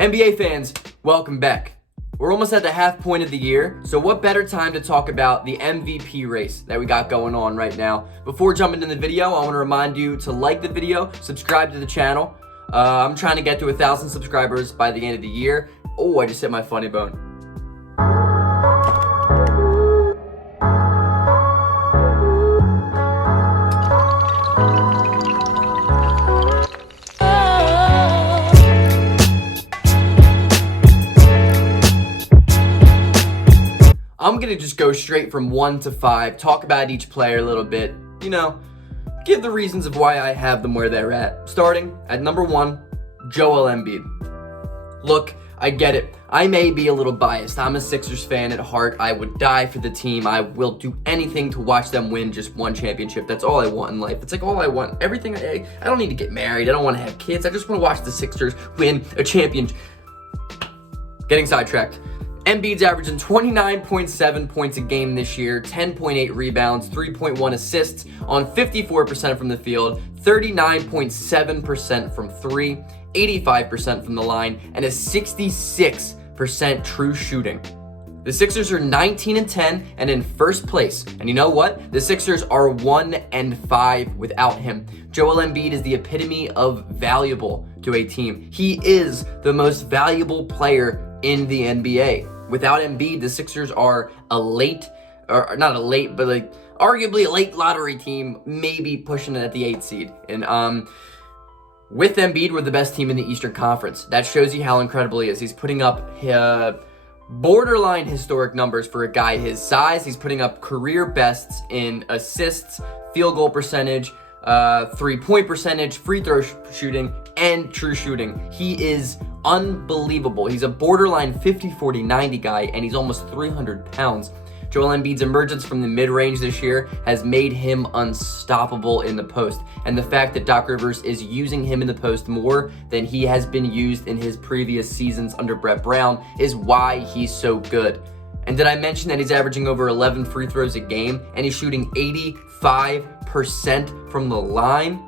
NBA fans, welcome back. We're almost at the half point of the year, so what better time to talk about the MVP race that we got going on right now. Before jumping into the video, I want to remind you to like the video, subscribe to the channel. I'm trying to get to 1,000 subscribers by the end of the year. Oh, I just hit my funny bone. I'm going to just go straight from 1 to 5, talk about each player a little bit, give the reasons of why I have them where they're at. Starting at number 1, Joel Embiid. Look, I get it. I may be a little biased. I'm a Sixers fan at heart. I would die for the team. I will do anything to watch them win just one championship. That's all I want in life. It's like all I want. Everything. I don't need to get married. I don't want to have kids. I just want to watch the Sixers win a championship. Getting sidetracked. Embiid's averaging 29.7 points a game this year, 10.8 rebounds, 3.1 assists on 54% from the field, 39.7% from 3, 85% from the line, and a 66% true shooting. The Sixers are 19-10 and in first place. And you know what? The Sixers are 1-5 without him. Joel Embiid is the epitome of valuable to a team. He is the most valuable player in the NBA. Without Embiid, the Sixers are arguably a late lottery team, maybe pushing it at the 8th seed. And with Embiid, we're the best team in the Eastern Conference. That shows you how incredible he is. He's putting up borderline historic numbers for a guy his size. He's putting up career bests in assists, field goal percentage, 3-point percentage, free throw shooting, and true shooting. He is unbelievable. He's a borderline 50-40-90 guy, and he's almost 300 pounds. Joel Embiid's emergence from the mid-range this year has made him unstoppable in the post. And the fact that Doc Rivers is using him in the post more than he has been used in his previous seasons under Brett Brown is why he's so good. And did I mention that he's averaging over 11 free throws a game and he's shooting 85% from the line?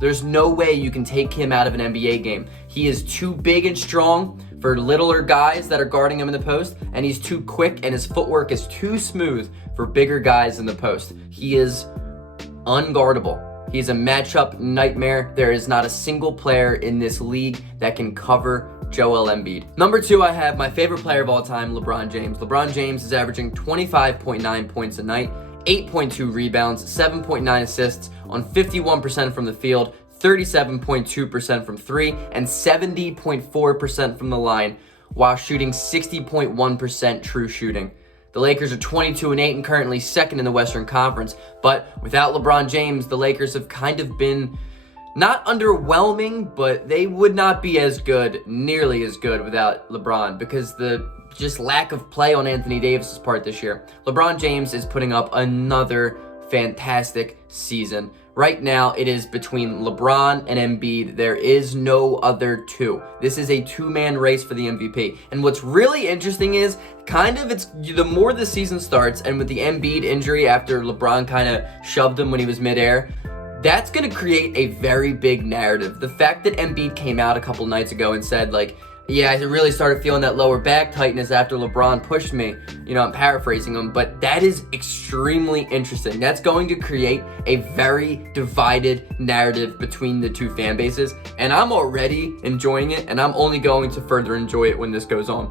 There's no way you can take him out of an NBA game. He is too big and strong for littler guys that are guarding him in the post, and he's too quick and his footwork is too smooth for bigger guys in the post. He is unguardable. He's a matchup nightmare. There is not a single player in this league that can cover Joel Embiid. Number 2, I have my favorite player of all time, LeBron James. LeBron James is averaging 25.9 points a night, 8.2 rebounds, 7.9 assists on 51% from the field, 37.2% from 3, and 70.4% from the line, while shooting 60.1% true shooting. The Lakers are 22-8 and currently second in the Western Conference, but without LeBron James, the Lakers have kind of been not underwhelming, but they would not be nearly as good without LeBron because the just lack of play on Anthony Davis's part this year. LeBron James is putting up another fantastic season. Right now, it is between LeBron and Embiid. There is no other two. This is a two-man race for the MVP. And what's really interesting is the more the season starts, and with the Embiid injury after LeBron kind of shoved him when he was midair, that's going to create a very big narrative. The fact that Embiid came out a couple nights ago and said, yeah, I really started feeling that lower back tightness after LeBron pushed me. I'm paraphrasing him, but that is extremely interesting. That's going to create a very divided narrative between the two fan bases, and I'm already enjoying it, and I'm only going to further enjoy it when this goes on.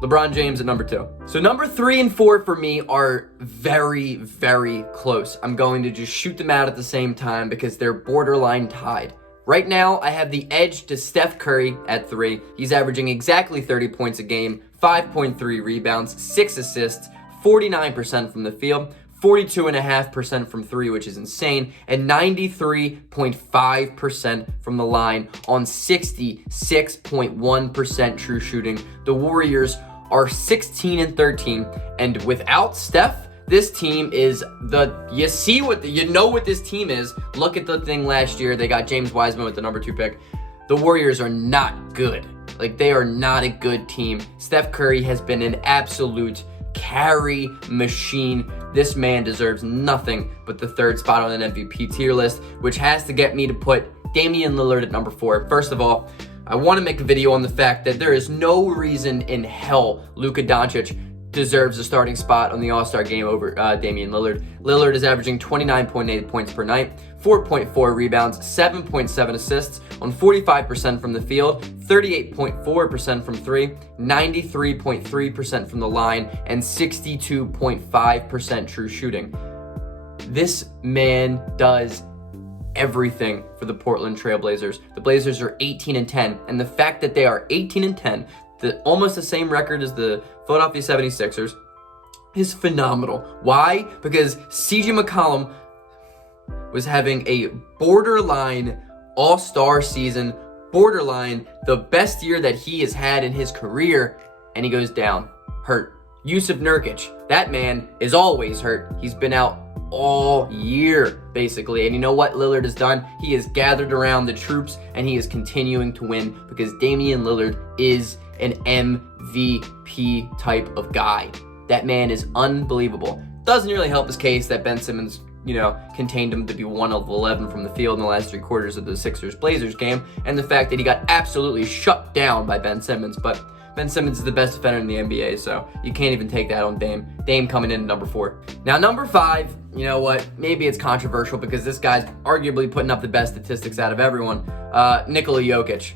LeBron James at number 2. So number 3 and 4 for me are very, very close. I'm going to just shoot them out at the same time because they're borderline tied. Right now, I have the edge to Steph Curry at 3. He's averaging exactly 30 points a game, 5.3 rebounds, 6 assists, 49% from the field, 42.5% from 3, which is insane, and 93.5% from the line on 66.1% true shooting. The Warriors are 16-13, and without Steph, this team is you know what this team is. Look at the thing last year. They got James Wiseman with the number 2 pick. The Warriors are not good. They are not a good team. Steph Curry has been an absolute carry machine. This man deserves nothing but the 3rd spot on an MVP tier list, which has to get me to put Damian Lillard at number 4. First of all, I want to make a video on the fact that there is no reason in hell Luka Doncic deserves a starting spot on the All-Star game over Damian Lillard. Lillard is averaging 29.8 points per night, 4.4 rebounds, 7.7 assists on 45% from the field, 38.4% from 3, 93.3% from the line, and 62.5% true shooting. This man does everything for the Portland Trail Blazers. The Blazers are 18-10, and the fact that they are 18-10, almost the same record as the Philadelphia 76ers, is phenomenal. Why? Because CJ McCollum was having a borderline all-star season, borderline the best year that he has had in his career, and he goes down, hurt. Yusuf Nurkic, that man is always hurt. He's been out all year, basically. And you know what Lillard has done? He has gathered around the troops, and he is continuing to win because Damian Lillard is an MVP type of guy. That man is unbelievable. Doesn't really help his case that Ben Simmons, contained him to be 1 of 11 from the field in the last 3 quarters of the Sixers-Blazers game, and the fact that he got absolutely shut down by Ben Simmons. But Ben Simmons is the best defender in the NBA, so you can't even take that on Dame. Dame coming in at number 4. Now, number 5, you know what? Maybe it's controversial because this guy's arguably putting up the best statistics out of everyone. Nikola Jokic.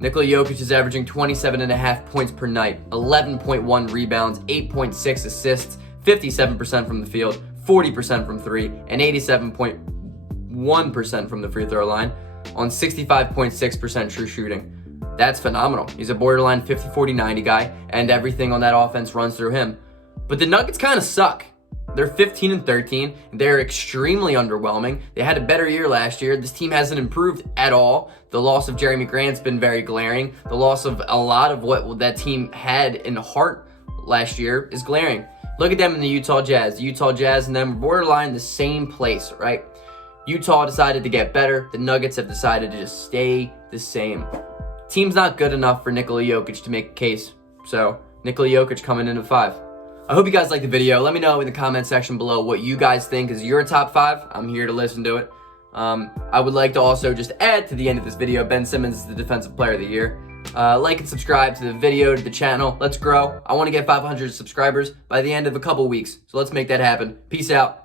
Nikola Jokic is averaging 27.5 points per night, 11.1 rebounds, 8.6 assists, 57% from the field, 40% from 3, and 87.1% from the free throw line on 65.6% true shooting. That's phenomenal. He's a borderline 50-40-90 guy, and everything on that offense runs through him. But the Nuggets kind of suck. They're 15-13. They're extremely underwhelming. They had a better year last year. This team hasn't improved at all. The loss of Jeremy Grant's been very glaring. The loss of a lot of what that team had in heart last year is glaring. Look at them in the Utah Jazz. The Utah Jazz and them borderline the same place, right? Utah decided to get better. The Nuggets have decided to just stay the same. Team's not good enough for Nikola Jokic to make a case. So, Nikola Jokic coming in at 5. I hope you guys liked the video. Let me know in the comment section below what you guys think is your top 5. I'm here to listen to it. I would like to also just add to the end of this video, Ben Simmons is the Defensive Player of the Year. Like and subscribe to the video, to the channel. Let's grow. I want to get 500 subscribers by the end of a couple weeks. So let's make that happen. Peace out.